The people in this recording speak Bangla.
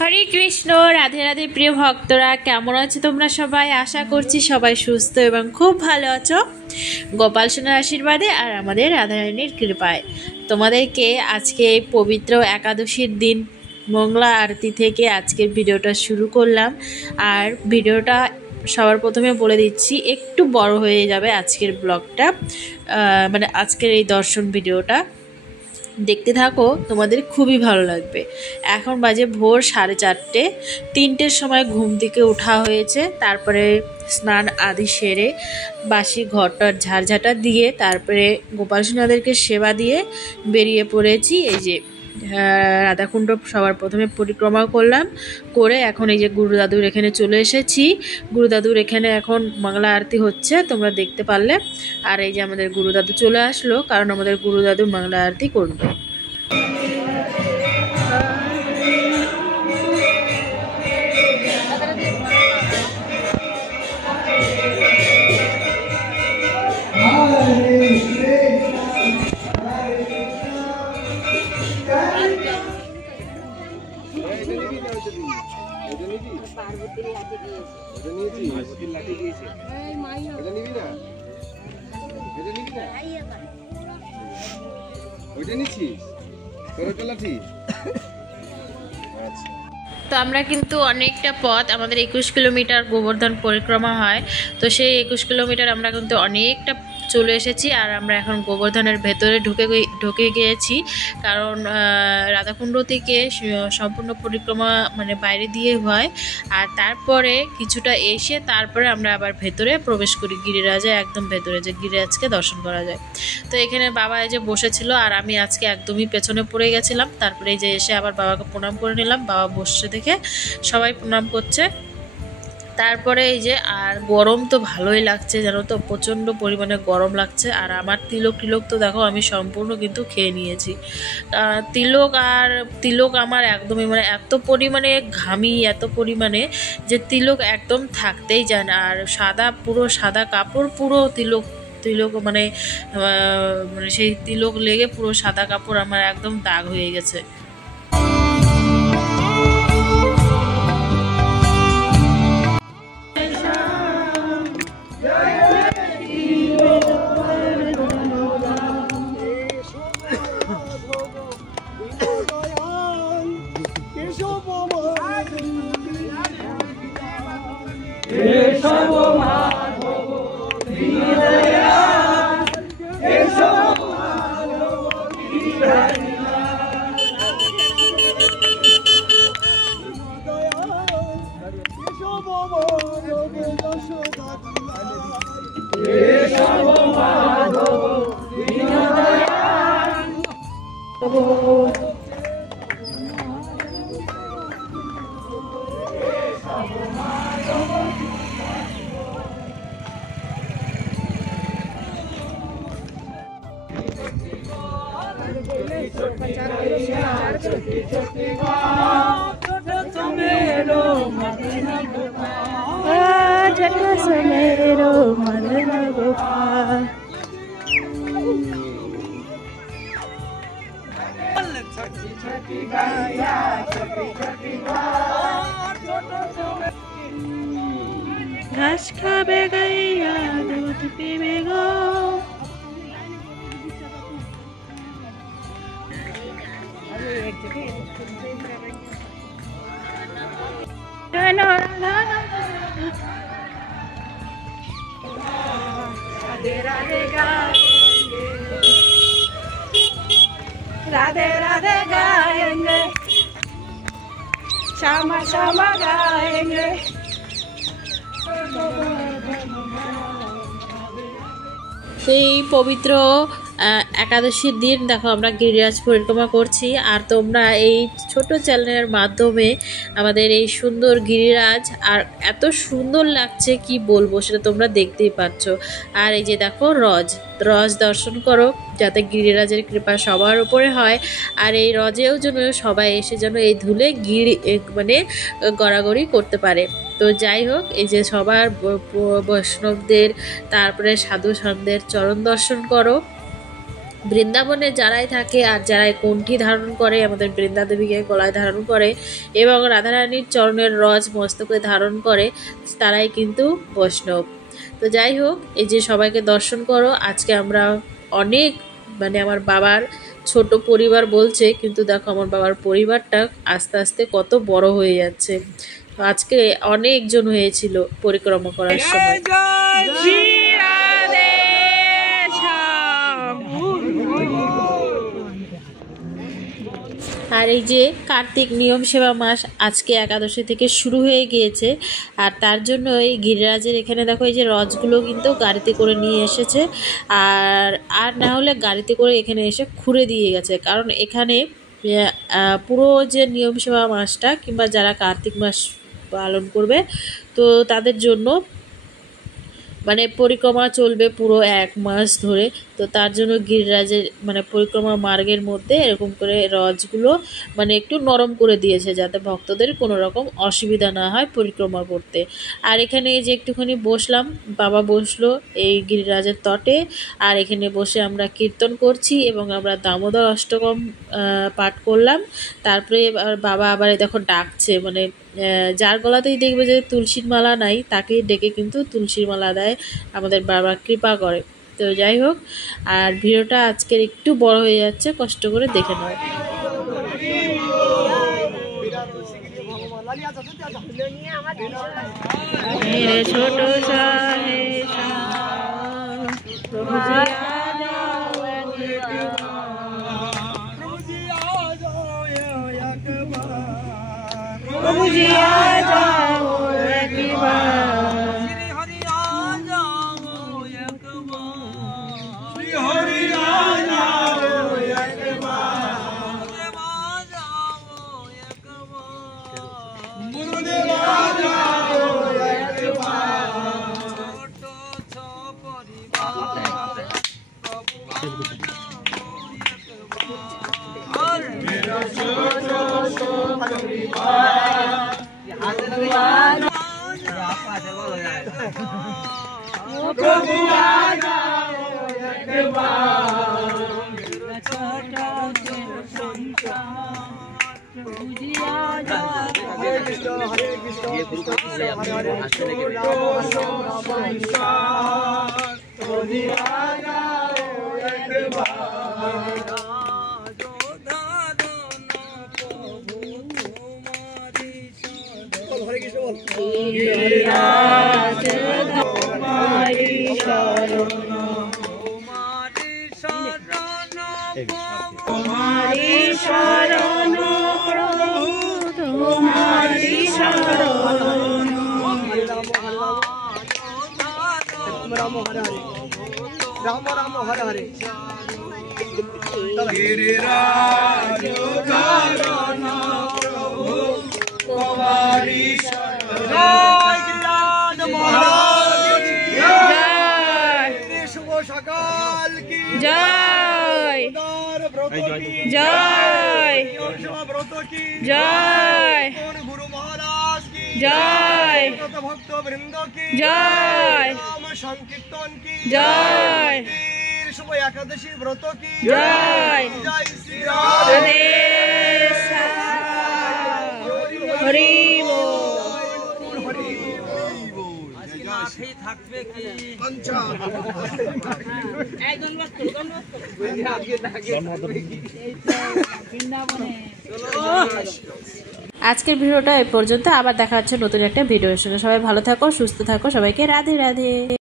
হরে কৃষ্ণ। রাধে রাধে প্রিয় ভক্তরা, কেমন আছো তোমরা সবাই? আশা করছি সবাই সুস্থ এবং খুব ভালো আছো গোপাল সোনার আশীর্বাদে আর আমাদের রাধারানীর কৃপায়। তোমাদেরকে আজকে এই পবিত্র একাদশীর দিন মঙ্গলা আরতি থেকে আজকের ভিডিওটা শুরু করলাম। আর ভিডিওটা সবার প্রথমে বলে দিচ্ছি, একটু বড় হয়ে যাবে আজকের ব্লগটা, মানে আজকের এই দর্শন ভিডিওটা দেখতে থাকো, তোমাদের খুবই ভালো লাগবে। এখন বাজে ভোর 4:30, 3টের সময় ঘুম থেকে ওঠা হয়েছে। তারপরে স্নান আদি সেরে বাসি ঘরটার ঝাড়ঝাঁটা দিয়ে তারপরে গোপাল সোনাদেরকে সেবা দিয়ে বেরিয়ে পড়েছি। এই যে রাধাকুণ্ড সবার প্রথমে পরিক্রমা করলাম, করে এখন এই যে গুরুদাদুর এখানে চলে এসেছি। গুরুদাদুর এখানে এখন মঙ্গলা আরতি হচ্ছে, তোমরা দেখতে পারলে। আর এই যে আমাদের গুরুদাদু চলে আসলো, কারণ আমাদের গুরুদাদু মঙ্গলা আরতি করবে। তো আমরা কিন্তু অনেকটা পথ, আমাদের 21 কিলোমিটার গোবর্ধন পরিক্রমা হয়, তো সেই 21 কিলোমিটার আমরা কিন্তু অনেকটা চলে এসেছি। আর আমরা এখন গোবর্ধনের ভেতরে ঢুকে গিয়েছি, কারণ রাধাকুণ্ড থেকে সম্পূর্ণ পরিক্রমা মানে বাইরে দিয়ে হয়। আর তারপরে কিছুটা এসে তারপরে আমরা আবার ভেতরে প্রবেশ করি, গিরিরাজে একদম ভেতরে, যে গিরিরাজকে দর্শন করা যায়। তো এখানে বাবা এই যে বসেছিল, আর আমি আজকে একদমই পেছনে পড়ে গেছিলাম। তারপরে এই যে এসে আবার বাবাকে প্রণাম করে নিলাম, বাবা বসে দেখে সবাই প্রণাম করছে। তারপরে এই যে, আর গরম তো ভালোই লাগছে জানো তো, প্রচণ্ড পরিমাণে গরম লাগছে। আর আমার তিলক তো দেখো আমি সম্পূর্ণ কিন্তু খেয়ে নিয়েছি। তিলক আমার একদমই মানে এত পরিমাণে ঘামি, এত পরিমাণে যে তিলক একদম থাকতেই যায় না। আর পুরো সাদা কাপড়, পুরো তিলক মানে সেই তিলক লেগে পুরো সাদা কাপড় আমার একদম দাগ হয়ে গেছে। ঘাস খাবে গাইয়া, দুধ পিবে গো। राधे राधे गाएंगे, श्यामा श्यामा गाएंगे। সেই পবিত্র একাদশীর দিন দেখো আমরা গিরিরাজ পরিক্রমা করছি। আর তোমরা এই ছোট চ্যানেলের মাধ্যমে আমাদের এই সুন্দর গিরিরাজ, আর এত সুন্দর লাগছে কি বলবো, সেটা তোমরা দেখতেই পাচ্ছ। আর এই যে দেখো রজ দর্শন করো, যাতে গিরিরাজের কৃপা সবার উপরে হয়। আর এই রজেও যেন সবাই এসে যেন এই ধুলে মানে গড়াগড়ি করতে পারে। তো যাই হোক, এই যে সবার বৈষ্ণবদের, তারপরে সাধু সন্তের চরণ দর্শন করো। বৃন্দাবনে যারাই থাকে আর যারাই কণ্ঠী ধারণ করে, আমাদের বৃন্দা দেবীকে গলায় ধারণ করে এবং রাধারানীর চরণের রজ মস্তকে ধারণ করে, তারাই কিন্তু বৈষ্ণব। তো যাই হোক, এই যে সবাইকে দর্শন করো। আজকে আমরা অনেক আমার বাবার ছোট পরিবার বলছে, কিন্তু দেখো আমার বাবার পরিবারটা আস্তে আস্তে কত বড় হয়ে যাচ্ছে। আজকে অনেকজন হয়েছিল পরিক্রমা করার সময়। আর এই যে কার্তিক নিয়ম সেবা মাস আজকে একাদশী থেকে শুরু হয়ে গিয়েছে, আর তার জন্য এই গিরিরাজের এখানে দেখো এই যে রথগুলো কিন্তু গাড়িতে করে নিয়ে এসেছে, আর না হলে গাড়িতে করে এখানে এসে খুঁড়ে দিয়ে গেছে। কারণ এখানে পুরো যে নিয়ম সেবা মাসটা কিংবা যারা কার্তিক মাস পালন করবে তো তাদের জন্য পরিক্রমা চলবে পুরো 1 মাস ধরে। তো তার জন্য গিরিরাজের পরিক্রমা মার্গের মধ্যে এরকম করে রথগুলো একটু নরম করে দিয়েছে, যাতে ভক্তদের কোনো রকম অসুবিধা না হয় পরিক্রমা করতে। আর এখানে এই যে একটুখানি বসলাম, বাবা বসলো এই গিরিরাজের তটে, আর এখানে বসে আমরা কীর্তন করছি এবং আমরা দামোদর অষ্টকম পাঠ করলাম। তারপরে বাবা আবার দেখো ডাকছে, যার গলাতেই দেখবে যে তুলসীর মালা নাই তাকেই ডেকে কিন্তু তুলসীর মালা দেয়, আমাদের বাবা কৃপা করে। তো যাই হোক, আর ভিডিওটা আজকের একটু বড় হয়ে যাচ্ছে, কষ্ট করে দেখে নাও। ছোট प्रभु जी आ जाओ एक बार, श्री हरि आ जाओ एक बार, श्री हरि आ जाओ एक बार, गुरुदेव आ जाओ एक बार, गुरुदेव आ जाओ एक बार, छोटो छो परिवार प्रभु आ जाओ एक बार, मेरा छोटो छो परिवार प्रभु आ जाओ एक बार, छोटा संसार प्रभु जी आ जाओ। हरे कृष्ण हरे कृष्ण हरे हरे प्रभु जी आ जाओ एक बार, गिरिराज तुम्हारी शरण, तुम्हारी शरण प्रभु तुम्हारी शरण, राम हरे हरे राम राम हरे हरे, गिरिराज शरण प्रभु तुम्हारी सकाल की जय, जय व्रत की जय, गुरु महाराज की जय, भक्त वृंद की जय, नाम संकीर्तन की जय, शुभ एकादशी व्रत की जय, जय श्री राम हरि থাকবে কি আজকের ভিডিওটা এই পর্যন্ত, আবার দেখা হচ্ছে নতুন একটা ভিডিওর সঙ্গে। সবাই ভালো থাকো, সুস্থ থাকো, সবাইকে রাধে রাধে।